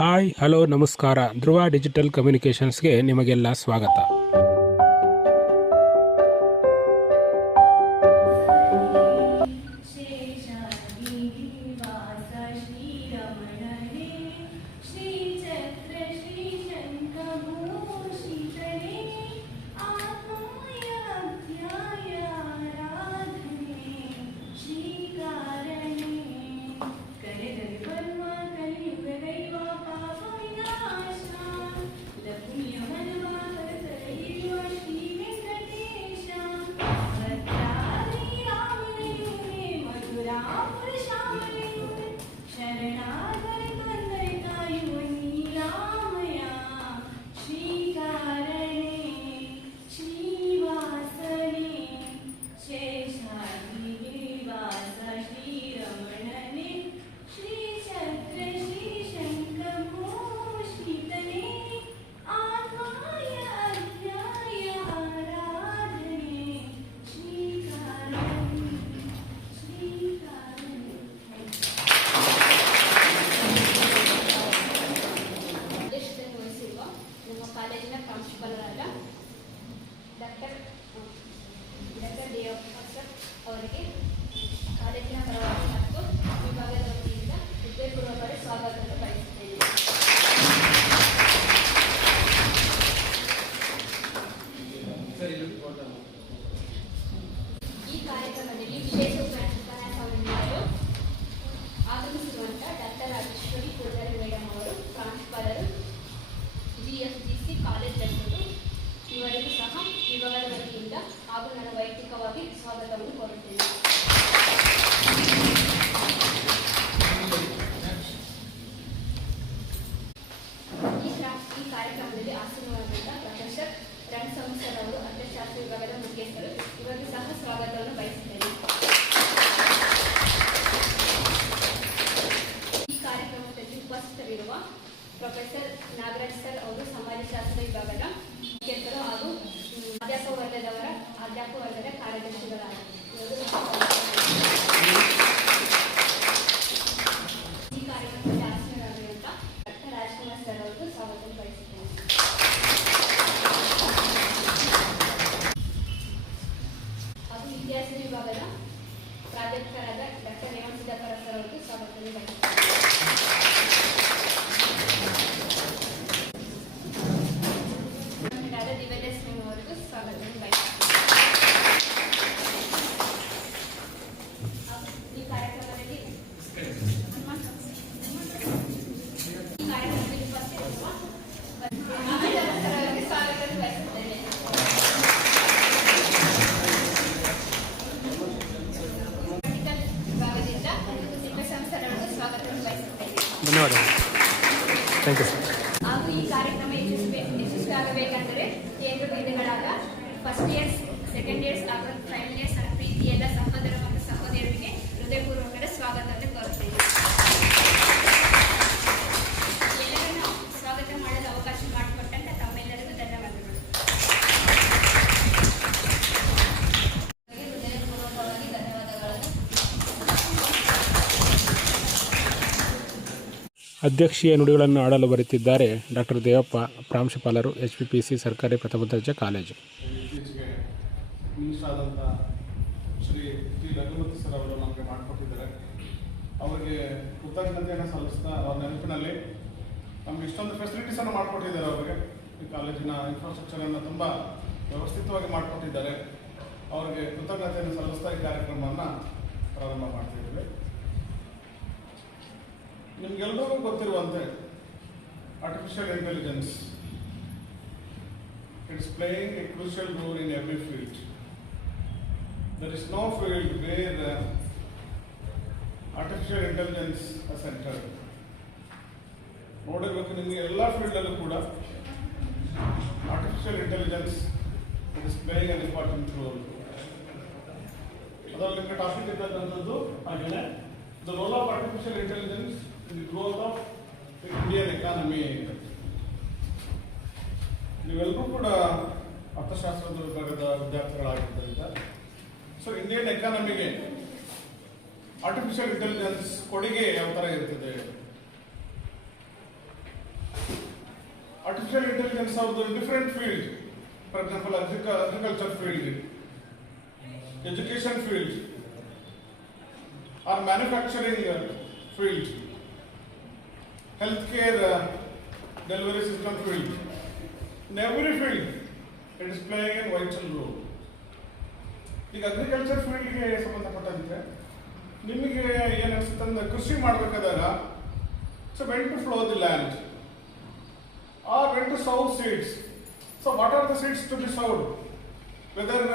Hi hello ನಮಸ್ಕಾರ. ಧ್ರುವ digital ಕಮ್ಯುನಿಕೇಷನ್ಸ್ಗೆ ನಿಮಗೆಲ್ಲ ಸ್ವಾಗತ. ಅವರಿಗೆ ಕಾಲೇಜಿನ ಪರವಾಗಿ ಮತ್ತು ವಿಭಾಗದ ವತಿಯಿಂದ ಹೃದಯಪೂರ್ವಕ ಸ್ವಾಗತವನ್ನು ಬಯಸುತ್ತೇನೆ. ಈ ಕಾರ್ಯಕ್ರಮದಲ್ಲಿ ವಿಶೇಷ ಉಪನ್ಯಾಸವನ್ನು ನೀಡಲು ಆಗಮಿಸಿರುವಂತಹ ಡಾಕ್ಟರ್ ರಾಜೇಶ್ವರಿ ಕುಲಕರ್ಣಿ ಮೇಡಮ್ ಅವರು, ಪ್ರಾಂಶುಪಾಲರು, GFGC ಕಾಲೇಜ್ ಜನರು, ಇವರಿಗೂ ಸಹ ವಿಭಾಗದ ವತಿಯಿಂದ ಹಾಗೂ ನನ್ನ ವೈಯಕ್ತಿಕವಾಗಿ ಸ್ವಾಗತವನ್ನು ಕೋರುತ್ತೇನೆ. ಈ ಕಾರ್ಯಕ್ರಮದಲ್ಲಿ ಆಸೀನರಾಗಿದ್ದ ಪ್ರೊಫೆಸರ್ ರಣಸಂಸರ್ ಅವರು, ಅರ್ಥಶಾಸ್ತ್ರ ವಿಭಾಗದ ಮುಖ್ಯಸ್ಥರು, ಇವರಿಗೂ ಸಹ ಸ್ವಾಗತವನ್ನು ಬಯಸುತ್ತೇನೆ. ಈ ಕಾರ್ಯಕ್ರಮದಲ್ಲಿ ಉಪಸ್ಥಿತರಿರುವ ಪ್ರೊಫೆಸರ್ ನಾಗರಾಜ್ ಸರ್ ಅವರು, ಸಮಾಜಶಾಸ್ತ್ರ ವಿಭಾಗದ ಮುಖ್ಯಸ್ಥರು ಹಾಗೂ ಅಧ್ಯಾಪಕ ವರ್ಗದ ಕಾರ್ಯದರ್ಶಿಗಳಾಗಿದ್ದಾರೆ. ಈ ಕಾರ್ಯಕ್ರಮದಲ್ಲಿ ಆಸೀನರಾಗಿರುವಂತಹ ಡಾಕ್ಟರ್ ರಾಜ್ಕುಮಾರ್ ಸರ್ ಅವರು ಸ್ವಾಗತ ಬಯಸುತ್ತೇನೆ. ಹಾಗೂ ಇತಿಹಾಸ ವಿಭಾಗದ ಪ್ರಾಧ್ಯಾಪಕರಾದ ಡಾಕ್ಟರ್ ರೇವಣ್ ಸಿದ್ದಾಪುರ ಸರ್ ಅವರಿಗೆ ಸ್ವಾಗತವನ್ನು ಬಯಸುತ್ತೇನೆ. ಅವರಿಗೂ ಸ್ವಾಗತವನ್ನು ಬಯಸುತ್ತೇನೆ. ಈ ಕಾರ್ಯಕ್ರಮದಲ್ಲಿ ಉಪಸ್ಥಿತರಿರುವ ಸ್ವಾಗತವನ್ನು ಬಯಸುತ್ತೇನೆ. ವಿಭಾಗದಿಂದ ತಿಪ್ಪೇಸ್ವಾಮಿ ಸ್ವಾಗತವನ್ನು ಬಯಸುತ್ತೇನೆ. ಧನ್ಯವಾದಗಳು. Thank you sir. ಹಾಗೂ ಈ ಕಾರ್ಯಕ್ರಮ ಯಶಸ್ವಿಯಾಗಬೇಕೆಂದರೆ ಕೇಂದ್ರ ಬಿಂದುಗಳಾದ ಫಸ್ಟ್ ಇಯರ್ಸ್, ಸೆಕೆಂಡ್ ಇಯರ್ಸ್ ಹಾಗೂ ಫೈನಲ್ ಇಯರ್ಸ್ ಪ್ರೀತಿ ಎಲ್ಲ ಸಹೋದರ ಮತ್ತು ಸಹೋದರರಿಗೆ ಹೃದಯಪೂರ್ವಕ ಸ್ವಾಗತವನ್ನು ಕೋರುತ್ತೇನೆ. ಎಲ್ಲರನ್ನು ಸ್ವಾಗತ ಮಾಡಲು ಅವಕಾಶ ಮಾಡಿಕೊಟ್ಟಂತ ತಮ್ಮೆಲ್ಲರಿಗೂ ಧನ್ಯವಾದಗಳು. ಹೃದಯಪೂರ್ವಕವಾಗಿ ಧನ್ಯವಾದಗಳನ್ನು. ಅಧ್ಯಕ್ಷೀಯ ನುಡಿಗಳನ್ನು ಆಡಲು ಬರುತ್ತಿದ್ದಾರೆ ಡಾಕ್ಟರ್ ದೇವಪ್ಪ, ಪ್ರಾಂಶುಪಾಲರು, HPPC ಸರ್ಕಾರಿ ಪ್ರಥಮ ದರ್ಜೆ ಕಾಲೇಜು. ಇತ್ತೀಚೆಗೆ ಮಿನಿಸ್ಟರ್ ಆದಂಥ ಶ್ರೀ ಟಿ ರಘುಮತಿ ಸರ್ ಅವರು ನಮಗೆ ಮಾಡಿಕೊಟ್ಟಿದ್ದಾರೆ. ಅವರಿಗೆ ಕೃತಜ್ಞತೆಯನ್ನು ಸಲ್ಲಿಸ್ತಾ ಅವ್ರ ನೆನಪಿನಲ್ಲಿ ನಮಗೆ ಇಷ್ಟೊಂದು ಫೆಸಿಲಿಟೀಸನ್ನು ಮಾಡಿಕೊಟ್ಟಿದ್ದಾರೆ. ಅವರಿಗೆ ಈ ಕಾಲೇಜಿನ ಇನ್ಫ್ರಾಸ್ಟ್ರಕ್ಚರನ್ನು ತುಂಬ ವ್ಯವಸ್ಥಿತವಾಗಿ ಮಾಡಿಕೊಟ್ಟಿದ್ದಾರೆ. ಅವರಿಗೆ ಕೃತಜ್ಞತೆಯನ್ನು ಸಲ್ಲಿಸ್ತಾ ಈ ಕಾರ್ಯಕ್ರಮವನ್ನು ಪ್ರಾರಂಭ ಮಾಡ್ತಿದ್ದೇವೆ. ನಿಮಗೆಲ್ಲರಿಗೂ ಗೊತ್ತಿರುವಂತೆ artificial intelligence is playing a crucial role in every field. There is no field where artificial intelligence has entered. ನೋಡಿರ್ಬೇಕು, ನಿಮಗೆ ಎಲ್ಲ ಫೀಲ್ಡಲ್ಲೂ ಕೂಡ artificial intelligence it is playing an important role. ಅದರಲ್ಲಿ ನಿಮಗೆ ಟಾಪಿಕ್ ಇರ್ತಕ್ಕಂಥದ್ದು ಹಾಗೆಯೇ the role of artificial intelligence in the growth of Indian economy. ನೀವೆಲ್ಲರೂ ಕೂಡ ಅರ್ಥಶಾಸ್ತ್ರದ ವಿಭಾಗದ ವಿದ್ಯಾರ್ಥಿಗಳಾಗಿದ್ದರಿಂದ ಇಂಡಿಯನ್ ಎಕಾನಮಿಗೆ ಆರ್ಟಿಫಿಷಿಯಲ್ ಇಂಟೆಲಿಜೆನ್ಸ್ ಕೊಡುಗೆ ಯಾವ ಥರ ಇರ್ತದೆ, artificial intelligence ಅವ್ರದ್ದು different field. For example, agriculture field, education field, or manufacturing field, healthcare delivery system field. In every field, it is playing a vital role. ಈಗ ಅಗ್ರಿಕಲ್ಚರ್ ಫೀಲ್ಡ್ಗೆ ಸಂಬಂಧಪಟ್ಟಂತೆ ನಿಮಗೆ ಏನು ಅನಿಸುತ್ತೆ ಅಂದ್ರೆ ಕೃಷಿ ಮಾಡಬೇಕಾದಾಗ so when to plough the land or when to sow seeds. So what are the seeds to be sowed, whether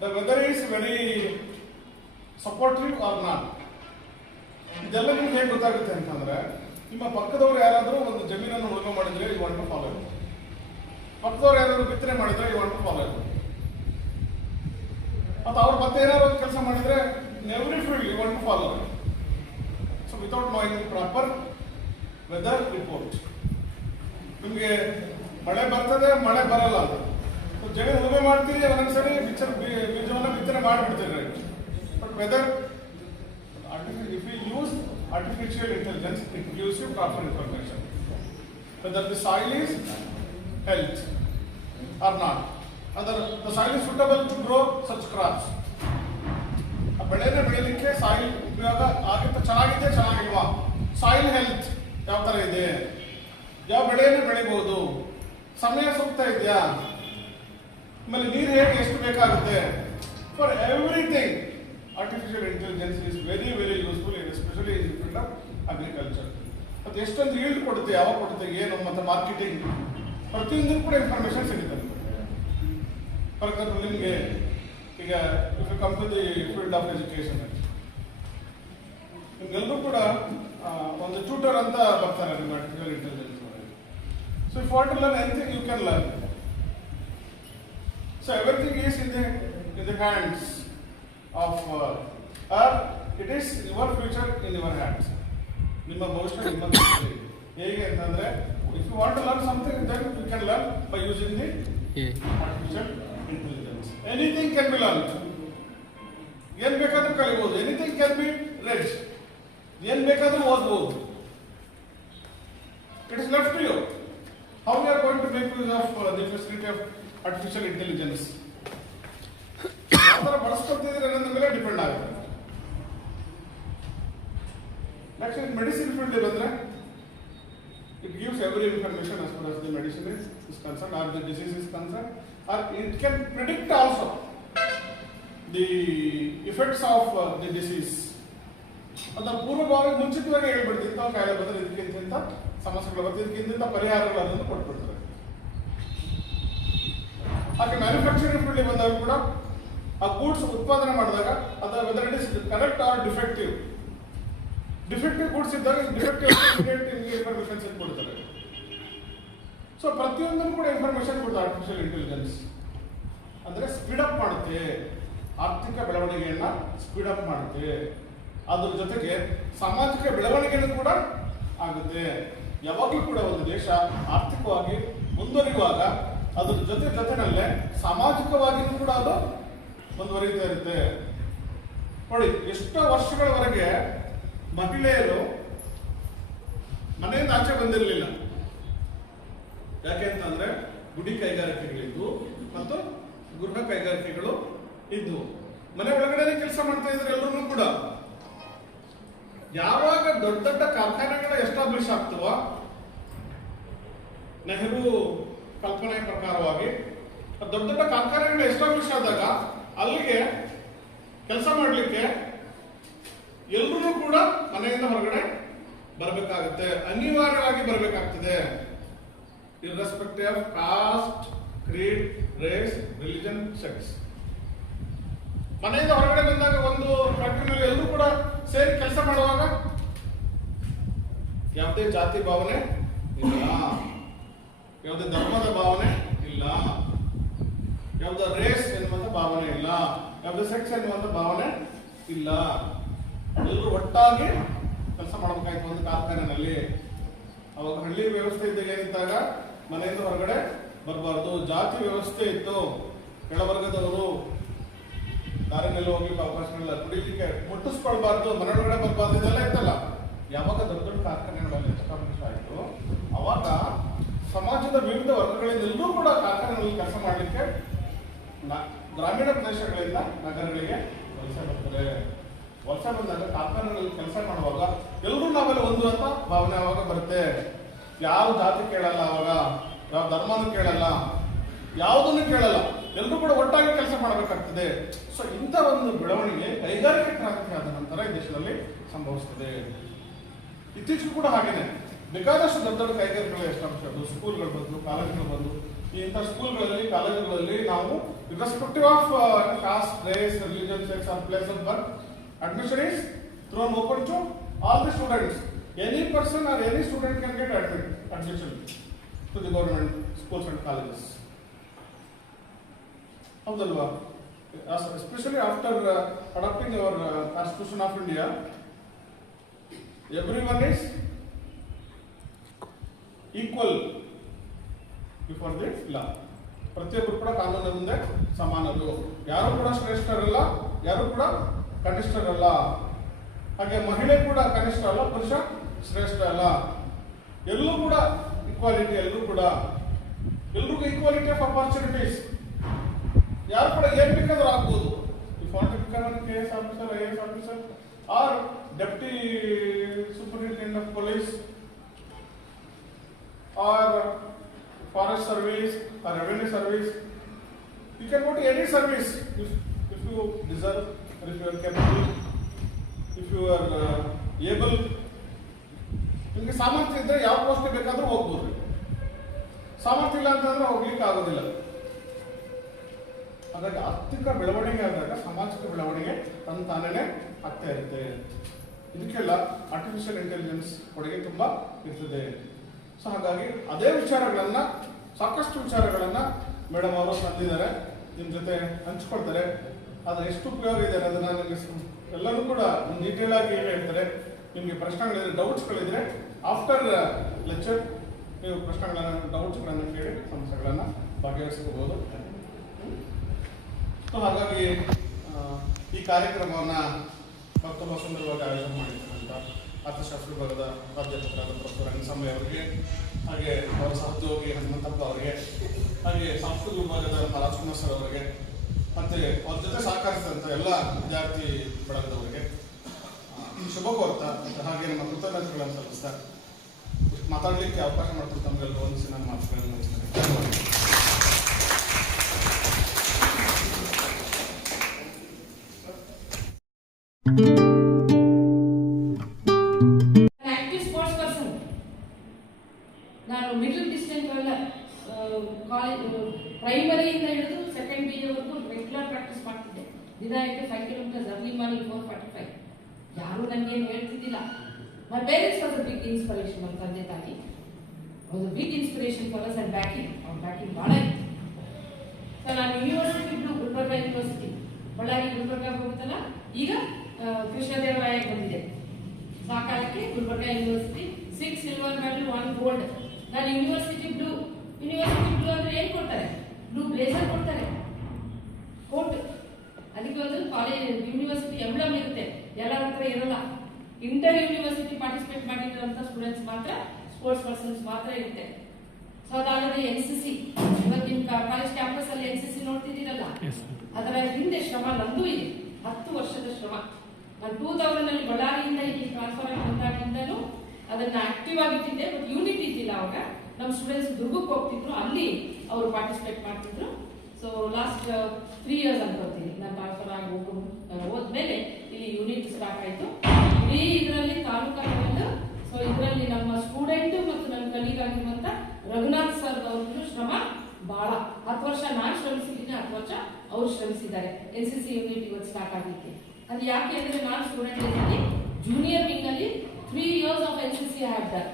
the weather is very supportive or not. ಇದೆಲ್ಲ ನಿಮ್ಗೆ ಹೇಗೆ ಗೊತ್ತಾಗುತ್ತೆ ಅಂತಂದ್ರೆ ನಿಮ್ಮ ಪಕ್ಕದವ್ರು ಯಾರಾದರೂ ಒಂದು ಜಮೀನನ್ನು ಉಳುಮೆ ಮಾಡಿದ್ರೆ you want to follow it. ಪಕ್ಕದವ್ರು ಯಾರಾದರೂ ಬಿತ್ತನೆ ಮಾಡಿದ್ರೆ you want to follow it. ಮತ್ತು ಅವ್ರು ಮತ್ತೆ ಏನಾದ್ರು ಒಂದು ಕೆಲಸ ಮಾಡಿದ್ರೆ every field you want to follow it. So without knowing proper weather report, ನಿಮಗೆ ಮಳೆ ಬರ್ತದೆ ಮಳೆ ಬರಲ್ಲ ಅಂತ ಜಮೀನು ಉಳುಮೆ ಮಾಡ್ತೀರಿ, ಒಂದೊಂದ್ಸರಿ ಬೀಜವನ್ನು ಬಿತ್ತನೆ ಮಾಡಿಬಿಡ್ತೀರಿ. But weather if you use artificial intelligence, it gives you proper information whether the soil is health or not, whether the soil is suitable to grow such crops. ಆ ಬೆಳೆನೇ ಬೆಳೆಯಲಿಕ್ಕೆ ಸಾಯಿಲ್ ಉಪಯೋಗ ಆಗಿತ್ತು, ಚೆನ್ನಾಗಿದೆ ಚೆನ್ನಾಗಿಲ್ವಾ, ಸಾಯಿಲ್ ಹೆಲ್ತ್ ಯಾವ ಥರ ಇದೆ, ಯಾವ ಬೆಳೆಯನ್ನು ಬೆಳಿಬಹುದು, ಸಮಯ ಸೂಕ್ತ ಇದೆಯಾ, ಆಮೇಲೆ ನೀರು ಹೇಗೆ ಎಷ್ಟು ಬೇಕಾಗುತ್ತೆ. For everything artificial intelligence is very very useful, especially in the field of agriculture. ಮತ್ತು ಎಷ್ಟೊಂದು ಈಲ್ಡ್ ಕೊಡುತ್ತೆ, ಯಾವಾಗ ಕೊಡುತ್ತೆ, ಏನು, ಮತ್ತು ಮಾರ್ಕೆಟಿಂಗ್ ಪ್ರತಿಯೊಂದೂ ಕೂಡ ಇನ್ಫಾರ್ಮೇಶನ್ ಸಿಗುತ್ತೆ. ಫಾರ್ ಎಕ್ಸಾಂಪಲ್ ನಿಮಗೆ ಈಗ if you come to the field of education, ನಿಮ್ಗೆಲ್ಲರೂ ಕೂಡ ಒಂದು ಟ್ಯೂಟರ್ ಅಂತ ಬರ್ತಾರೆ ನಿಮ್ಮ artificial intelligence. So if want to learn anything you can learn. So everything is in the hands of or it is your future in your hands. ನಿಮ್ಮ ಭವಿಷ್ಯ ನಿಮ್ಮ ಕೈಯಲ್ಲಿ. ಹೇಗೆ ಅಂತಂದ್ರೆ if you want to learn something then you can learn by using the artificial intelligence. Anything can be learned. ಏನ್ ಬೇಕಾದ್ರೂ ಕಲಿಬಹುದು, anything can be read, ಏನ್ ಬೇಕಾದ್ರೂ ಓದಬಹುದು. It is left to you how we are going to make use of the facility of artificial intelligence. ಯಾವ ಥರ ಬಳಸ್ಕೊತಿದ್ರೆ ಅನ್ನೋದ್ರ ಮೇಲೆ depend ಆಗುತ್ತೆ. ನೆಕ್ಸ್ಟ್ ಮೆಡಿಸಿನ್ ಫೀಲ್ಡ್ ಬಂದ್ರೆ it gives every information as far as the medicine is concerned or the disease is concerned, or it can predict also the effects of the disease. ಅದನ್ನ ಪೂರ್ವಭಾವಿ ಮುಂಚಿತವಾಗಿ ಹೇಳ್ಬಿಡ್ತೀವಿ, ಇಂಥ ಕಾಯಿಲೆ ಬಂದ್ರೆ ಇದಕ್ಕಿಂತ ಸಮಸ್ಯೆಗಳು ಬರ್ತದೆ, ಇದಕ್ಕಿಂತ ಪರಿಹಾರಗಳು ಅದನ್ನು ಕೊಟ್ಬಿಡ್ತಾರೆ. ಹಾಗೆ ಮ್ಯಾನುಫ್ಯಾಕ್ಚರಿಂಗ್ ಫೀಲ್ಡ್ ಬಂದಾಗ ಕೂಡ ಆ ಗೂಡ್ಸ್ ಉತ್ಪಾದನೆ ಮಾಡಿದಾಗ ಅದು whether it is correct or defective goods ಇದ್ದಾಗ ಡಿಫೆಕ್ಟಿವ್ ಇನ್ಫಾರ್ಮೇಶನ್ ಕೊಡ್ತಾರೆ. ಸೊ ಪ್ರತಿಯೊಂದನ್ನು ಕೂಡ ಇನ್ಫಾರ್ಮೇಶನ್ ಕೊಡ್ತಾರೆ ಆರ್ಟಿಫಿಷಿಯಲ್ ಇಂಟೆಲಿಜೆನ್ಸ್. ಅಂದ್ರೆ ಸ್ಪೀಡ್ ಅಪ್ ಮಾಡುತ್ತೆ, ಆರ್ಥಿಕ ಬೆಳವಣಿಗೆಯನ್ನ ಸ್ಪೀಡ್ ಅಪ್ ಮಾಡುತ್ತೆ, ಅದ್ರ ಜೊತೆಗೆ ಸಾಮಾಜಿಕ ಬೆಳವಣಿಗೆನೂ ಕೂಡ ಆಗುತ್ತೆ. ಯಾವಾಗಲೂ ಕೂಡ ಒಂದು ದೇಶ ಆರ್ಥಿಕವಾಗಿ ಮುಂದುವರಿಯುವಾಗ ಅದ್ರ ಜೊತೆನಲ್ಲೇ ಸಾಮಾಜಿಕವಾಗಿಯೂ ಕೂಡ ಅದು ಮುಂದುವರಿತಾ ಇರುತ್ತೆ. ನೋಡಿ, ಎಷ್ಟೋ ವರ್ಷಗಳವರೆಗೆ ಮಹಿಳೆಯರು ಮನೆಯಿಂದ ಆಚೆ ಬಂದಿರಲಿಲ್ಲ. ಯಾಕೆ ಅಂತಂದ್ರೆ ಗುಡಿ ಕೈಗಾರಿಕೆಗಳಿದ್ವು ಮತ್ತು ಗೃಹ ಕೈಗಾರಿಕೆಗಳು ಇದ್ವು. ಮನೆ ಒಳಗಡೆ ಕೆಲಸ ಮಾಡ್ತಾ ಇದ್ರು ಎಲ್ಲರೂ ಕೂಡ. ಯಾವಾಗ ದೊಡ್ಡ ದೊಡ್ಡ ಕಾರ್ಖಾನೆಗಳು ಎಸ್ಟಾಬ್ಲಿಷ್ ಆಗ್ತವೋ, ನೆಹರು ಕಲ್ಪನೆ ಪ್ರಕಾರವಾಗಿ ದೊಡ್ಡ ದೊಡ್ಡ ಕಾರ್ಖಾನೆಗಳು ಎಸ್ಟಾಬ್ಲಿಷ್ ಆದಾಗ ಅಲ್ಲಿಗೆ ಕೆಲಸ ಮಾಡಲಿಕ್ಕೆ ಎಲ್ಲರೂ ಕೂಡ ಮನೆಯಿಂದ ಹೊರಗಡೆ ಬರಬೇಕಾಗುತ್ತೆ, ಅನಿವಾರ್ಯವಾಗಿ ಬರಬೇಕಾಗ್ತದೆ. Irrespective of caste, creed, race, religion, sex. ಮನೆಯಿಂದ ಹೊರಗಡೆ ಬಂದಾಗ ಒಂದು ಫ್ಯಾಕ್ಟರಿನಲ್ಲಿ ಎಲ್ಲರೂ ಕೂಡ ಸೇರಿ ಕೆಲಸ ಮಾಡುವಾಗ ಯಾವುದೇ ಜಾತಿ ಭಾವನೆ ಇಲ್ಲ, ಯಾವುದೇ ಧರ್ಮದ ಭಾವನೆ ಇಲ್ಲ, ಯಾವುದೇ ರೇಸ್ ಎನ್ನುವಂತ ಭಾವನೆ ಇಲ್ಲ, ಯಾವುದೇ ಸೆಕ್ಸ್ ಎನ್ನುವಂತ ಭಾವನೆ ಇಲ್ಲ. ಎಲ್ಲರೂ ಒಟ್ಟಾಗಿ ಕೆಲಸ ಮಾಡಬೇಕಾಯ್ತು ಒಂದು ಕಾರ್ಖಾನೆಯಲ್ಲಿ. ಅವಾಗ ಹಳ್ಳಿ ವ್ಯವಸ್ಥೆ ಇದ್ದಾಗ ಏನಿದ್ದಾಗ ಮನೆಯಿಂದ ಹೊರಗಡೆ ಬರಬಾರ್ದು, ಜಾತಿ ವ್ಯವಸ್ಥೆ ಇತ್ತು. ಕೆಳವರ್ಗದವರು ದಾರಿನಲ್ಲಿ ಹೋಗ್ಲಿಕ್ಕೆ ಅವಕಾಶಗಳಿಲ್ಲ, ಕುಡಿಲಿಕ್ಕೆ ಮುಟ್ಟಿಸ್ಕೊಳ್ಬಾರ್ದು, ಮನೆ ಒಳಗಡೆ ಬರಬಾರ್ದು, ಇದೆಲ್ಲ ಇತ್ತಲ್ಲ. ಯಾವಾಗ ದೊಡ್ಡ ದೊಡ್ಡ ಕಾರ್ಖಾನೆಗಳಲ್ಲಿ ಎಸ್ಟಾಬ್ಲಿಷ್ ಆಯಿತು ಅವಾಗ ಸಮಾಜ ವರ್ಗಗಳಿಂದ ಎಲ್ಲರೂ ಕೂಡ ಕಾರ್ಖಾನೆಗಳಲ್ಲಿ ಕೆಲಸ ಮಾಡಲಿಕ್ಕೆ ಗ್ರಾಮೀಣ ಪ್ರದೇಶಗಳಿಂದ ನಗರಗಳಿಗೆ ವಲಸೆ ಬರ್ತಾರೆ. ವಲಸೆ ಬಂದಾಗ ಕಾರ್ಖಾನೆಗಳಲ್ಲಿ ಕೆಲಸ ಮಾಡುವಾಗ ಎಲ್ಲರೂ ನಾವೆಲ್ಲ ಒಂದು ಅಂತ ಭಾವನೆ ಅವಾಗ ಬರುತ್ತೆ. ಯಾವ ಜಾತಿ ಕೇಳಲ್ಲ, ಅವಾಗ ಯಾವ ಧರ್ಮನೂ ಕೇಳಲ್ಲ, ಯಾವುದನ್ನು ಕೇಳಲ್ಲ, ಎಲ್ಲರೂ ಕೂಡ ಒಟ್ಟಾಗಿ ಕೆಲಸ ಮಾಡಬೇಕಾಗ್ತದೆ. ಸೊ ಇಂಥ ಒಂದು ಬೆಳವಣಿಗೆ ಕೈಗಾರಿಕೆ ಕ್ರಾಂತಿ ಆದ ನಂತರ ಈ ದೇಶದಲ್ಲಿ ಸಂಭವಿಸ್ತದೆ. ಇತ್ತೀಚೆಗೂ ಕೂಡ ಹಾಗೇನೆ ಬೇಕಾದಷ್ಟು ದೊಡ್ಡ ದೊಡ್ಡ ಕೈಗಾರಿಕೆಗಳು ಎಸ್ಟಾಬ್ಲಿಷ್ ಸ್ಕೂಲ್ಗಳು ಬಂದು, ಕಾಲೇಜುಗಳು ಬಂದು. ಇಂಥ ಸ್ಕೂಲ್ಗಳಲ್ಲಿ, ಕಾಲೇಜುಗಳಲ್ಲಿ ನಾವು irrespective of caste, race, religion, sex or place of birth, admission is thrown open to all the students. Any person or any student can get admission to the government schools and colleges. ಹೌದಲ್ವಾ? Especially after adopting our Constitution of India, everyone is equal before the law. ಪ್ರತಿಯೊಬ್ಬರು ಕೂಡ ಕಾನೂನಿನ ಮುಂದೆ ಸಮಾನರು. ಯಾರು ಕೂಡ ಶ್ರೇಷ್ಠರಲ್ಲ, ಯಾರು ಕೂಡ ಕನಿಷ್ಠರಲ್ಲ. ಹಾಗೆ ಮಹಿಳೆ ಕೂಡ ಕನಿಷ್ಠ ಅಲ್ಲ, ಪುರುಷ ಶ್ರೇಷ್ಠ ಅಲ್ಲ. ಎಲ್ಲೂ ಕೂಡ ಈಕ್ವಾಲಿಟಿ, ಎಲ್ರಿಗೂ ಈಕ್ವಾಲಿಟಿ ಆಫ್ ಅಪಾರ್ಚುನಿಟೀಸ್. ಯಾರು ಕೂಡ ಏನ್ ಬೇಕಾದ್ರೂ ಆಗ್ಬೋದು. If want to become KS officer, IAS officer or deputy superintendent of police or forest service or revenue service, you can go to any service if you deserve, or if you are capable, if you are able. ನಿಮಗೆ ಸಾಮರ್ಥ್ಯ ಇದ್ದರೆ ಯಾವ post ಬೇಕಾದ್ರೂ ಹೋಗ್ಬೋದು. ಸಾಮರ್ಥ್ಯ ಇಲ್ಲ ಅಂತಂದ್ರೆ ಹೋಗ್ಲಿಕ್ಕೆ ಆಗೋದಿಲ್ಲ. ಹಾಗಾಗಿ ಆರ್ಥಿಕ ಬೆಳವಣಿಗೆ ಆದಾಗ ಸಾಮಾಜಿಕ ಬೆಳವಣಿಗೆ ತಾನೇ ಆಗ್ತಾ ಇರುತ್ತೆ. ಇದಕ್ಕೆಲ್ಲ ಆರ್ಟಿಫಿಷಿಯಲ್ ಇಂಟೆಲಿಜೆನ್ಸ್ ಕೊಡುಗೆ ತುಂಬಾ ಇರ್ತದೆ. ಸೊ ಹಾಗಾಗಿ ಅದೇ ವಿಚಾರಗಳನ್ನ, ಸಾಕಷ್ಟು ವಿಚಾರಗಳನ್ನ ಮೇಡಮ್ ಅವರು ತಂದಿದ್ದಾರೆ, ನಿಮ್ಮ ಜೊತೆ ಹಂಚ್ಕೊಳ್ತಾರೆ. ಅದು ಎಷ್ಟು ಉಪಯೋಗ ಇದೆ ಅದನ್ನ ನಿಮಗೆ ಎಲ್ಲರೂ ಕೂಡ ಡೀಟೇಲ್ ಆಗಿ ಹೇಳ್ತಾರೆ. ನಿಮಗೆ ಪ್ರಶ್ನೆಗಳಿದ್ರೆ, ಡೌಟ್ಸ್ಗಳಿದ್ರೆ ಆಫ್ಟರ್ ಲೆಕ್ಚರ್ ನೀವು ಪ್ರಶ್ನೆಗಳನ್ನ, ಡೌಟ್ಸ್ಗಳನ್ನು ಕೇಳಿ ಸಮಸ್ಯೆಗಳನ್ನು ಬಗೆಹರಿಸ್ಕೋಬಹುದು. ಸೊ ಹಾಗಾಗಿ ಈ ಕಾರ್ಯಕ್ರಮವನ್ನು ತುಂಬ ಸುಂದರವಾಗಿ ಆಯೋಜನೆ ಮಾಡಿರ್ತಕ್ಕಂಥ ಅರ್ಥಶಾಸ್ತ್ರ ವಿಭಾಗದ ಪ್ರಾಧ್ಯಾಪಕರಾದ ಪ್ರೊಫೆಸರ್ ರಂಗಸ್ವಾಮಿ ಅವರಿಗೆ, ಹಾಗೆ ಅವರ ಸಹೋದ್ಯೋಗಿ ಹನುಮಂತಪ್ಪ ಅವರಿಗೆ, ಹಾಗೆ ಸಾಂಸ್ಕೃತಿಕ ವಿಭಾಗದ ರಾಜ್ಕುಮಾರ್ ಸರ್ ಅವರಿಗೆ, ಮತ್ತೆ ಅವ್ರ ಜೊತೆ ಸಹಕರಿಸಿದಂಥ ಎಲ್ಲ ವಿದ್ಯಾರ್ಥಿ ಬಳಗದವರಿಗೆ ಶುಭ ಕೋರ್ತಾ, ಹಾಗೆ ನಮ್ಮ ಕೃತಜ್ಞತೆಗಳನ್ನು ಸಲ್ಲಿಸ್ತಾ ಮಾತಾಡಲಿಕ್ಕೆ ಅವಕಾಶ ಮಾಡ್ಕೊಂಡು ತಮಗೆಲ್ಲ ಒಂದಿಸಿ ನನ್ನ ಮಾತುಗಳನ್ನು ಮುಗಿಸ್ತೇನೆ. ಮಿಡಲ್ ಡಿಸ್ಟೆನ್ಸ್ ಎಲ್ಲ ಕಾಲೇಜ್ ಪ್ರೈಮರಿಯಿಂದ ಹಿಡಿದು ಸೆಕೆಂಡ್ PG ರೆಗ್ಯುಲರ್ ಪ್ರಾಕ್ಟೀಸ್ ಮಾಡ್ತಿದ್ದೆ. ದಿನ 5 ಕಿಲೋಮೀಟರ್ಸ್ ಅರ್ಲಿ ಮಾರ್ನಿಂಗ್ 4:45. ಯಾರು ನನಗೇನು ಹೇಳ್ತಿದ್ದಿಲ್ಲ. My parents was a big inspiration. ನಮ್ಮ ತಂದೆ ತಾಯಿ was a big inspiration for us. And backing ಭಾಳ ಇತ್ತು. ಸೊ ನಾನು ಯೂನಿವರ್ಸಿಟಿ ಗುಲ್ಬರ್ಗ ಯೂನಿವರ್ಸಿಟಿ, ಬಳ್ಳಾರಿ ಗುಲ್ಬರ್ಗ ಹೋಗುತ್ತಲ್ಲ, ಈಗ ಕೃಷ್ಣದೇವರಾಯ ಬಂದಿದೆ. ಆ ಕಾಲಕ್ಕೆ Gulbarga university 6 silver medal 1 gold. ನಾನು ಯೂನಿವರ್ಸಿಟಿ ಬ್ಲೂ ಅಂದ್ರೆ ಏನ್ ಕೊಡ್ತಾರೆ? ಬ್ಲೂ ಬ್ಲೇಸರ್ ಕೊಡ್ತಾರೆ, ಕೋಟ್. ಅದಕ್ಕೆ ಒಂದು ಕಾಲೇಜ್ ಯೂನಿವರ್ಸಿಟಿ ಎಂಬ್ಲಮ್ ಇರುತ್ತೆ, ಎಲ್ಲರ ಹತ್ರ ಇರಲ್ಲ. ಇಂಟರ್ ಯೂನಿವರ್ಸಿಟಿ ಪಾರ್ಟಿಸಿಪೇಟ್ ಮಾಡಿರುವಂತ ಸ್ಟೂಡೆಂಟ್ಸ್ ಮಾತ್ರ, ಸ್ಪೋರ್ಟ್ಸ್ ಪರ್ಸನ್ಸ್ ಮಾತ್ರ ಇರುತ್ತೆ. ಸೊ ಅದಾಗದೆ NCC, ಇವತ್ತಿನ ಕಾಲೇಜ್ ಕ್ಯಾಂಪಸ್ ಅಲ್ಲಿ NCC ನೋಡ್ತಿದ್ದೀರಲ್ಲ, ಅದರ ಹಿಂದೆ ಶ್ರಮ ನಂದು ಇದೆ. 10 ವರ್ಷದ ಶ್ರಮ. ನಾನು 2000 ಅಲ್ಲಿ ಬಳ್ಳಾರಿಯಿಂದ ಇಲ್ಲಿ ಟ್ರಾನ್ಸ್ಫರ್ ಆಗಿ ಬಂದಾಗಿಂದಲೂ ಅದನ್ನ ಆಕ್ಟಿವ್ ಆಗಿಟ್ಟಿದ್ದೆ. ಬಟ್ ಯೂನಿಟ್ ಇದ್ದಿಲ್ಲ ಅವಾಗ. ನಮ್ಮ ಸ್ಟೂಡೆಂಟ್ಸ್ ದುರ್ಗಕ್ಕೆ ಹೋಗ್ತಿದ್ರು, ಅಲ್ಲಿ ಅವರು ಪಾರ್ಟಿಸಿಪೇಟ್ ಮಾಡ್ತಿದ್ರು. ಸೊ ಲಾಸ್ಟ್ 3 years ಅನ್ಕೋತೀನಿ ನಾನು ಟ್ರಾನ್ಸ್ಫರ್ ಆಗಿ ಹೋದ್ಮೇಲೆ ಇಲ್ಲಿ ಯೂನಿಟ್ ಸ್ಟಾರ್ಟ್ ಆಯ್ತು. ಇಡೀ ಇದರಲ್ಲಿ ತಾಲೂಕು. ಸೊ ಇದರಲ್ಲಿ ನಮ್ಮ ಸ್ಟೂಡೆಂಟ್ ಮತ್ತು ನನ್ನ ಕಲೀಗ್ ಆಗಿರುವಂತ ರಘುನಾಥ್ ಸರ್ ಅವ್ರದ್ದು ಶ್ರಮ ಬಹಳ. 10 ವರ್ಷ ನಾನು ಶ್ರಮಿಸಿದ್ದೀನಿ, 10 ವರ್ಷ ಅವ್ರು ಶ್ರಮಿಸಿದ್ದಾರೆ NCC ಯೂನಿಟ್ ಇವತ್ತು ಸ್ಟಾರ್ಟ್ ಆಗಲಿಕ್ಕೆ. ಅದು ಯಾಕೆ ಅಂದ್ರೆ ನಾನು ಸ್ಟೂಡೆಂಟ್ ಇದ್ದೀನಿ. ಜೂನಿಯರ್ ವಿಂಗ್ ಅಲ್ಲಿ 3 years of NCC I have done.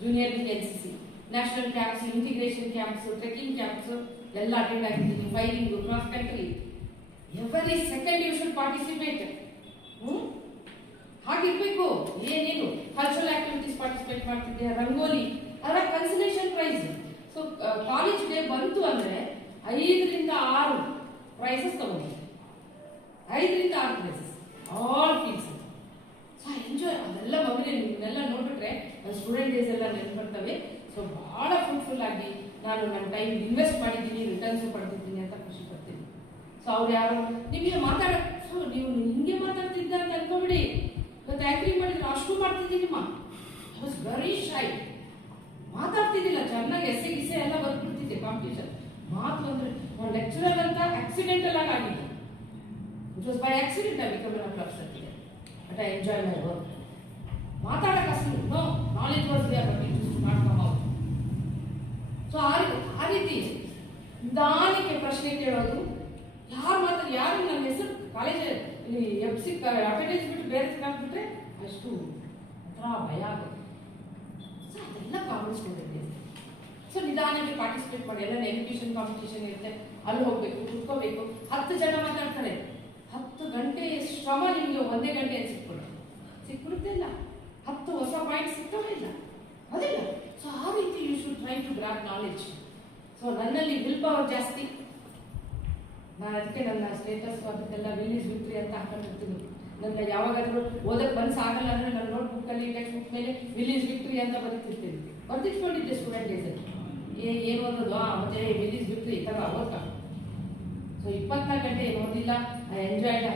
Junior wing NCC, national camps, integration camps, trekking camps ಎಲ್ಲ ಅಟೆಂಡ್ ಆಗಿದ್ದೀನಿ. Firing, cross country, every second you should participate. ಹಾಗಿರ್ಬೇಕು. ಏನೇನು ಕಲ್ಚರಲ್ ಆಕ್ಟಿವಿಟೀಸ್ ಪಾರ್ಟಿಸಿಪೇಟ್ ಮಾಡ್ತಿದ್ದೆ. ರಂಗೋಲಿ, ಅದರ consolation prize. So college day ಬಂತು ಅಂದ್ರೆ 5 ರಿಂದ 6 prices ತಗೊಂಡಿದ್ದೆ. 5 ರಿಂದ 6 prizes, all kids. So enjoy. ಅದೆಲ್ಲ ಮಗುವೆ ನಿಮ್ಮನ್ನೆಲ್ಲ ನೋಡ್ಬಿಟ್ರೆ ಸ್ಟೂಡೆಂಟ್ ಡೇಸ್ ಎಲ್ಲ ನೆನ್ಪು ಬರ್ತವೆ. ಸೊ ಬಹಳ ಫ್ರೂಟ್ಫುಲ್ ಆಗಿ ನಾನು ನನ್ನ ಟೈಮ್ ಇನ್ವೆಸ್ಟ್ ಮಾಡಿದ್ದೀನಿ, ರಿಟರ್ನ್ಸ್ ಪಡೆದಿದ್ದೀನಿ ಅಂತ ಖುಷಿ ಪಡ್ತೀನಿ. ಸೊ ಅವ್ರು ಯಾರು ನಿಮಗೆ ಸೊ ನೀವು ಹಿಂಗೆ ಮಾತಾಡ್ತಿದ್ದ ಅಂತ ಅನ್ಕೋಬಿಡಿ. ಇವತ್ತು ಆ್ಯಕ್ಟಿಂಗ್ ಮಾಡಿದ್ರೆ ಅಷ್ಟು ಮಾಡ್ತಿದ್ದೀನಿಮ್ಮ. ಐ ವಾಸ್ ವೆರಿ ಶೈ, ಮಾತಾಡ್ತಿದ್ದಿಲ್ಲ, ಚೆನ್ನಾಗಿ ಗಿಸೆ ಎಲ್ಲ ಬರ್ಬಿಡ್ತಿದ್ದೆ ಕಾಂಪಿಟೇಷನ್. ಮಾತು ಅಂದ್ರೆ ಒಂದು ಲೆಕ್ಚರರ್ ಅಂತ ಆಕ್ಸಿಡೆಂಟಲ್ ಆಗಿ ಆಗಿದೆ. It was by accident I become a club certificate, but I enjoy my work. ಮಾತಾಡಕ್ಕೆ ಅಷ್ಟು no knowledge was there but it is not come out. So ಆ ರೀತಿ ನಿಧಾನಕ್ಕೆ ಪ್ರಶ್ನೆ ಕೇಳೋದು, ಯಾರು ನನ್ನ ಹೆಸರು ಕಾಲೇಜಲ್ಲಿ ಎಫ್ಸಿ ಅಟೆಂಡೆನ್ಸ್ ಬಿಟ್ಟು ಬೇರೆ ಹಾಕ್ಬಿಟ್ರೆ ಅಷ್ಟು ಒಂಥರ ಭಯ ಆಗುತ್ತೆ. ಸೊ ಅದೆಲ್ಲ ಕಾಮಿಸ್ಕೊಂಡಿದ್ದೆ. ಸೊ ನಿಧಾನಕ್ಕೆ ಪಾರ್ಟಿಸಿಪೇಟ್ ಮಾಡಿ. ಎಲ್ಲ ಎಜುಕೇಷನ್ ಕಾಂಪಿಟೇಷನ್ ಇರುತ್ತೆ, ಅಲ್ಲಿ ಹೋಗ್ಬೇಕು, ಕುತ್ಕೋಬೇಕು. 10 ಜನ ಮಾತಾಡ್ತಾರೆ, 10 ಗಂಟೆ ಶ್ರಮ ನಿಮಗೆ 1 ಗಂಟೆ ಸಿಕ್ಬಿಡುತ್ತೆ ಇಲ್ಲ. 10 ಹೊಸ ಪಾಯಿಂಟ್ ಸಿಗ್ತವೇ ಇಲ್ಲ, ಅದಿಲ್ಲ. ಸೊ ಆ ರೀತಿ you should try to grab knowledge. So ನನ್ನಲ್ಲಿ ವಿಲ್ ಪವರ್ ಜಾಸ್ತಿ. ನಾನು ಅದಕ್ಕೆ ನನ್ನ ಸ್ಟೇಟಸ್ ಅದಕ್ಕೆಲ್ಲ ವಿಲ್ ಇಸ್ ವಿಕ್ಟ್ರಿ ಅಂತ ಹಾಕೊಂಡಿರ್ತೀನಿ. ನನಗೆ ಯಾವಾಗಾದ್ರೂ ಓದಕ್ಕೆ ಆಗಲ್ಲ ಅಂದ್ರೆ ನನ್ನ ನೋಟ್ ಬುಕ್ಕಲ್ಲಿ ಟೆಕ್ಸ್ಟ್ ಬುಕ್ ಮೇಲೆ ವಿಲ್ ಇಸ್ ವಿಕ್ಟ್ರಿ ಅಂತ ಬರೀತಿರ್ತೀನಿ. ಬರ್ದಿಟ್ಕೊಂಡಿದ್ದೆ ಸ್ಟೂಡೆಂಟ್ ಡೇಸಲ್ಲಿ ಏನು ಓದೋದು ಮತ್ತೆ ವಿಲ್ ಇಸ್ ವಿಕ್ಟ್ರಿ ತಗ ಓದ್ಕ. ಸೊ 24 ಗಂಟೆ ಏನು ಓದಿಲ್ಲ. I enjoyed,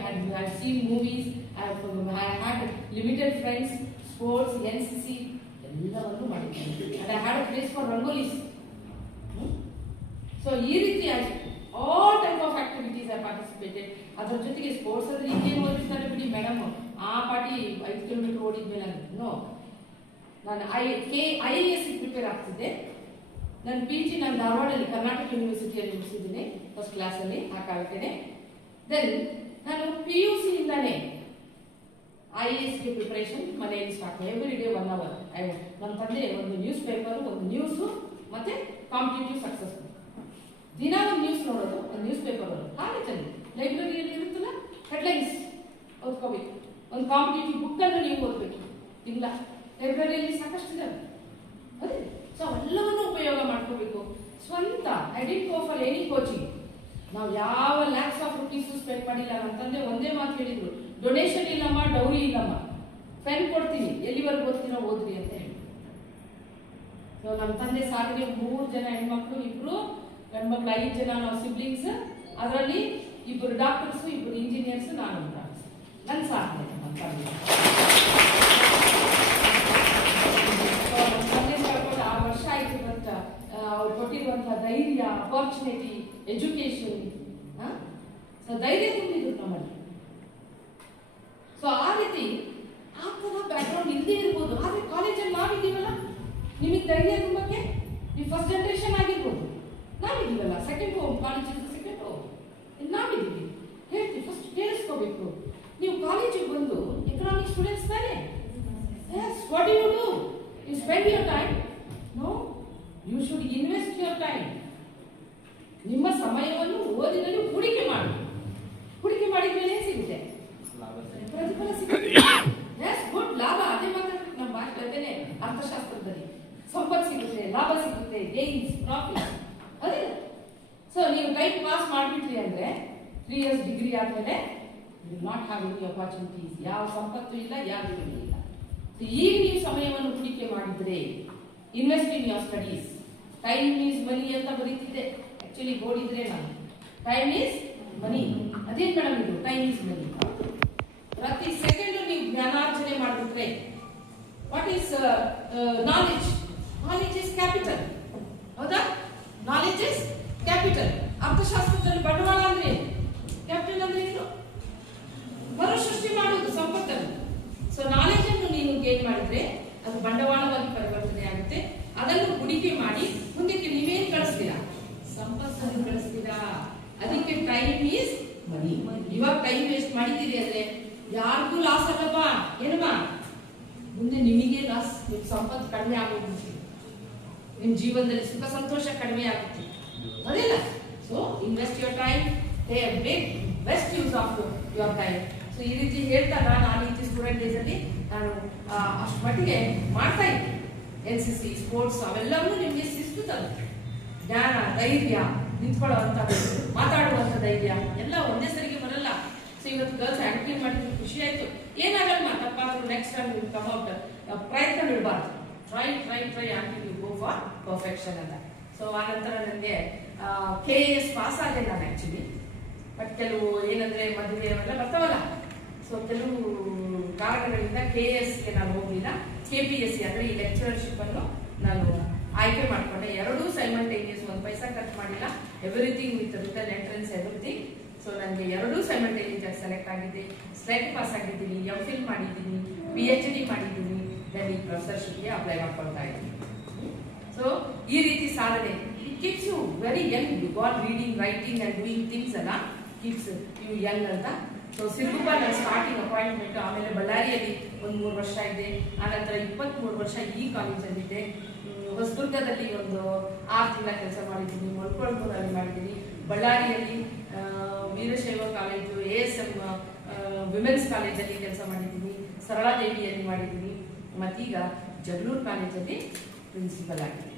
I seen movies, I had limited friends, sports, NCC ಎಲ್ಲವನ್ನು ಮಾಡಿದ್ದೀನಿ. And I had a place for rangolis. So ಈ ರೀತಿ all type of activities I participated. ಅದ್ರ ಜೊತೆಗೆ ಸ್ಪೋರ್ಟ್ಸ್ ಅಂದ್ರೆ ಈಗೇನು ಓದಿಸ್ತಾರೆ ಬಿಡಿ ಮೇಡಮ್, ಆ ಪಾರ್ಟಿ 5 ಕಿಲೋಮೀಟರ್ ಓಡಿದ್ಮೇಲೆ ನೋ. ನಾನು IAS ಪ್ರಿಪೇರ್ ಆಗ್ತಿದ್ದೆ. ನನ್ನ PG ನಾನು ಧಾರವಾಡಲ್ಲಿ ಕರ್ನಾಟಕ ಯೂನಿವರ್ಸಿಟಿಯಲ್ಲಿ ಮುಗಿಸಿದ್ದೀನಿ ಫಸ್ಟ್ ಕ್ಲಾಸಲ್ಲಿ ಆ ಕಾಲಕ್ಕೆ. ದೆನ್ ನಾನು PUC ಇಂದಾನೆ IASಗೆ ಪ್ರಿಪರೇಷನ್ ಮನೆಯಲ್ಲಿ ಸ್ಟಾರ್ಟ್. Every day 1 hour. ನನ್ನ ತಂದೆ ಒಂದು ನ್ಯೂಸ್ ಪೇಪರ್, ಒಂದು ನ್ಯೂಸು ಮತ್ತೆ ಕಾಂಪಿಟೇಟಿವ್ ಸಕ್ಸಸ್. ದಿನ ಒಂದು ನ್ಯೂಸ್ ನೋಡೋದು, ಒಂದು ನ್ಯೂಸ್ ಪೇಪರ್ ಓದೋದು. ಕಾಲೇಜಲ್ಲಿ ಲೈಬ್ರರಿಯಲ್ಲಿ ಇರುತ್ತಲ್ಲ ಹೆಡ್ಲೈನ್ಸ್ ಓದ್ಕೋಬೇಕು. ಒಂದು ಕಾಂಪಿಟೇಟಿವ್ ಬುಕ್ ಅನ್ನು ನೀವು ಓದಬೇಕು. ಇಲ್ಲ ಲೈಬ್ರರಿಯಲ್ಲಿ ಸಾಕಷ್ಟು ಇದಾವೆ ಅದೇ. ಸೊ ಅವೆಲ್ಲವನ್ನು ಉಪಯೋಗ ಮಾಡ್ಕೋಬೇಕು ಸ್ವಂತ. I did go for any coaching. ನಾವು ಯಾವ ಲ್ಯಾಕ್ಸ್ ಆಫ್ ರುಪೀಸ್ ಸ್ಪೆಂಡ್ ಮಾಡಿಲ್ಲ. ನನ್ನ ತಂದೆ ಒಂದೇ ಮಾತು ಹೇಳಿದ್ರು, ಡೊನೇಷನ್ ಇಲ್ಲಮ್ಮ, ಡೌರಿ ಇಲ್ಲಮ್ಮ, ಪೆನ್ ಕೊಡ್ತೀನಿ, ಎಲ್ಲಿವರೆಗೂ ಓದ್ತೀನೋ ಓದ್ರಿ ಅಂತ ಹೇಳಿ. ಸೊ ನಮ್ಮ ತಂದೆ ಸಾರಿಗೆ 3 ಜನ ಹೆಣ್ಮಕ್ಳು, 2 ಗಂಡ್ಮಕ್ಳು, 5 ಜನ ನಾವು ಸಿಬ್ಲಿಂಗ್ಸ್. ಅದರಲ್ಲಿ 2 ಡಾಕ್ಟರ್ಸ್, 2 ಇಂಜಿನಿಯರ್ಸ್, ನಾನು ನನ್ನ ಸಾಧನೆ. ನನ್ನ ತಂದೆ 6 ವರ್ಷ ಆಯ್ತು. ಬಟ್ ಅವ್ರು ಕೊಟ್ಟಿರುವಂತಹ ಧೈರ್ಯ, ಅಪಾರ್ಚುನಿಟಿ, ಎಜುಕೇಶನ್, ಸೊ ಧೈರ್ಯ ತುಂಬಿದ್ರು ನಮ್ಮಲ್ಲಿ. ಸೊ ಆ ರೀತಿ ಆ ಥರ ಬ್ಯಾಕ್ಗ್ರೌಂಡ್ ಇಲ್ಲದೆ ಇರ್ಬೋದು, ಆದರೆ ಕಾಲೇಜಲ್ಲಿ ನಾವಿದ್ದೀವಲ್ಲ, ನಿಮಗೆ ಧೈರ್ಯ ತುಂಬಕ್ಕೆ. ನೀವು ಫಸ್ಟ್ ಜನರೇಷನ್ ಆಗಿರ್ಬೋದು, ನಾವಿದ್ದೀವಲ್ಲ second home. College second home ನಾವಿದ್ದೀವಿ. ಹೇಳ್ತೀವಿ ಫಸ್ಟ್ ಕೇಳಿಸ್ಕೋಬೇಕು. ನೀವು ಕಾಲೇಜಿಗೆ ಬಂದು ಎಕನಾಮಿಕ್ ಸ್ಟೂಡೆಂಟ್ಸ್ ತಾನೆ. Yes, what do? You spend your time? No, you should invest your time. ನಿಮ್ಮ ಸಮಯವನ್ನು ಓದಿನಲ್ಲಿ ಹೂಡಿಕೆ ಮಾಡಿ. ಹೂಡಿಕೆ ಮಾಡಿದ ಮೇಲೆ ಸಿಗುತ್ತೆ ಪ್ರತಿಫಲ ಸಿಗುತ್ತೆ. ಎಸ್ ಗುಡ್, ಲಾಭ. ಅದೇ ಮಾತಾಡ್ಬೇಕು ನಮ್ಮ ಭಾಷೆ, ಅರ್ಥಶಾಸ್ತ್ರದಲ್ಲಿ ಸಂಪತ್ತು ಸಿಗುತ್ತೆ, ಲಾಭ ಸಿಗುತ್ತೆ, ಗೇನ್ಸ್, ಪ್ರಾಫಿಟ್ ಅದೇ. ಸೊ ನೀವು ಟೈಮ್ ಪಾಸ್ ಮಾಡಿಬಿಟ್ರಿ ಅಂದ್ರೆ 3 years ಡಿಗ್ರಿ ಆದ್ಮೇಲೆ you not have any opportunities. ಯಾವ ಸಂಪತ್ತು ಇಲ್ಲ, ಯಾವ ಇಲ್ಲ. ಈಗ ನೀವು ಸಮಯವನ್ನು ಹೂಡಿಕೆ ಮಾಡಿದ್ರೆ, invest in your studies. Time is ಮನಿ ಅಂತ ಬರೀತಿದ್ದೆ. ಆಕ್ಚುಲಿ ಓದಿದ್ರೆ ನಾನು ಟೈಮ್ ಈಸ್ ಮನಿ. ಅದೇ ಮೇಡಮ್ ಇದು ಟೈಮ್ ಈಸ್ ಮನಿ. ಪ್ರತಿ ಸೆಕೆಂಡ್ ನೀವು ಜ್ಞಾನಾರ್ಜನೆ ಮಾಡಿಬಿಟ್ರೆ, what is knowledge? Knowledge is capital. ಹೌದಾ? Knowledge is capital. ಅರ್ಥಶಾಸ್ತ್ರದಲ್ಲಿ ಬಂಡವಾಳ ಅಂದ್ರೆ ಕ್ಯಾಪಿಟಲ್ ಅಂದ್ರೆ ಏನು? ಮರುಸೃಷ್ಟಿ ಮಾಡುವುದು ಸಂಪತ್ತನ್ನು. ಸೊ ನಾಲೆಜ್ ಅನ್ನು ನೀನು ಗೇನ್ ಮಾಡಿದ್ರೆ ಅದು ಬಂಡವಾಳವಾಗಿ ಪರಿವರ್ತನೆ ಆಗುತ್ತೆ. ಅದನ್ನು ಹೂಡಿಕೆ ಮಾಡಿ ಮುಂದಕ್ಕೆ ನೀವೇನು ಗಳಿಸ್ತೀರಾ? ಸಂಪತ್ತನ್ನು ಗಳಿಸ್ತೀರಾ. ಅದಕ್ಕೆ ಟೈಮ್ ಈಸ್ ಮನಿ. ಇವಾಗ ಟೈಮ್ ವೇಸ್ಟ್ ಮಾಡಿದ್ದೀರಿ ಅಂದ್ರೆ ಯಾರಿಗೂ ಲಾಸ್ ಅಲ್ಲಪ್ಪ. ಏನಮ್ಮ, ಮುಂದೆ ನಿಮಗೆ ಲಾಸ್. ನಿಮ್ಮ ಸಂಪತ್ತು ಕಡಿಮೆ ಆಗೋಗುತ್ತೆ, ನಿಮ್ಮ ಜೀವನದಲ್ಲಿ ಸುಖ ಸಂತೋಷ ಕಡಿಮೆ ಆಗುತ್ತೆ. ಅದೇಲ್ಲ. So invest your time, make best use of your time. So ಈ ರೀತಿ ಹೇಳ್ತಾಗ ನಾನು ಈ ರೀತಿ ಸ್ಟೂಡೆಂಟ್ ಡೇಸಲ್ಲಿ ನಾನು ಅಷ್ಟು ಮಟ್ಟಿಗೆ ಮಾಡ್ತಾ ಇದ್ದೆ. NCC, ಸ್ಪೋರ್ಟ್ಸ್ ಅವೆಲ್ಲವೂ ನಿಮಗೆ ಶಿಸ್ತು ತರುತ್ತೆ. ಜ್ಞಾನ, ಧೈರ್ಯ, ನಿಂತ್ಕೊಳ್ಳುವಂಥ, ಮಾತಾಡುವಂಥ ಧೈರ್ಯ ಎಲ್ಲ ಒಂದೇ ಸರಿಗೆ ಬರಲ್ಲ. ಸೊ ಇವತ್ತು ಗರ್ಲ್ಸ್ ಆಕ್ಟಿವ್ ಮಾಡಿದ್ರೆ ಖುಷಿ ಆಯ್ತು. ಏನಾಗಲ್ಲ, ತಪ್ಪಾದ್ರೂ ನೆಕ್ಸ್ಟ್ ಟೈಮ್ ಕಮ್ ಔಟ್. ಪ್ರಯತ್ನ ಬಿಡಬಾರ್ದು. Try until you go for perfection ಅಂತ. ಸೊ ಆನಂತರ ನನಗೆ KAS ಪಾಸ್ ಆದೆ ನಾನು ಆ್ಯಕ್ಚುಲಿ. ಬಟ್ ಕೆಲವು ಏನಂದರೆ ಮದುವೆ ಅವೆಲ್ಲ ಬರ್ತಾವಲ್ಲ, ಸೊ ಕೆಲವು ಕಾರಣಗಳಿಂದ KASಗೆ ನಾನು ಹೋಗಲಿಲ್ಲ. KPSC ಅಂದರೆ ಈ ಲೆಕ್ಚರರ್ಶಿಪ್ಪನ್ನು ನಾನು ಆಯ್ಕೆ ಮಾಡಿಕೊಂಡೆ. ಎರಡೂ ಸೈಮಲ್ಟೇನಿಯಸ್, ಒಂದು ಪೈಸಾ ಖರ್ಚು ಮಾಡಿಲ್ಲ. Everything with return entrance everything. So ನನಗೆ ಎರಡೂ ಸೈಮಲ್ಟೇನಿಯಸ್ ಸೆಲೆಕ್ಟ್ ಆಗಿದೆ. ಸ್ಲೆಟ್ ಪಾಸ್ ಆಗಿದ್ದೀನಿ, MPhil ಮಾಡಿದ್ದೀನಿ, PhD ಮಾಡಿದ್ದೀನಿ. ದೆನ್ ಈ ಪ್ರೊಫೆಸರ್ಶಿಪ್ಗೆ ಅಪ್ಲೈ ಮಾಡ್ಕೊಳ್ತಾ ಇದ್ದೀನಿ. ಸೊ ಈ ರೀತಿ ಸಾಧನೆ it keeps you very young. You got reading, writing and doing things ಅಲ್ಲ, ಕೀಪ್ಸ್ ಯು ಯಂಗ್ ಅಂತ. ಸೊ ಸಿರುಗುಪ್ಪ ನನ್ನ ಸ್ಟಾರ್ಟಿಂಗ್ ಅಪಾಯಿಂಟ್ಮೆಂಟ್. ಆಮೇಲೆ ಬಳ್ಳಾರಿಯಲ್ಲಿ ಒಂದು 3 ವರ್ಷ ಇದ್ದೆ. ಆನಂತರ 23 ವರ್ಷ ಈ ಕಾಲೇಜಲ್ಲಿದ್ದೆ. ಹೊಸದುರ್ಗದಲ್ಲಿ ಒಂದು 6 ತಿಂಗಳ ಕೆಲಸ ಮಾಡಿದ್ದೀನಿ. ಮೊಳಕಾಲ್ಮೂರಲ್ಲಿ ಮಾಡಿದ್ದೀನಿ. ಬಳ್ಳಾರಿಯಲ್ಲಿ ವೀರಶೈವ ಕಾಲೇಜು, ASM ವಿಮೆನ್ಸ್ ಕಾಲೇಜಲ್ಲಿ ಕೆಲಸ ಮಾಡಿದ್ದೀನಿ. ಸರಳಾದೇವಿಯಲ್ಲಿ ಮಾಡಿದ್ದೀನಿ. ಮತ್ತೀಗ ಜಗಳೂರು ಕಾಲೇಜಲ್ಲಿ ಪ್ರಿನ್ಸಿಪಲ್ ಆಗಿದ್ದೀನಿ.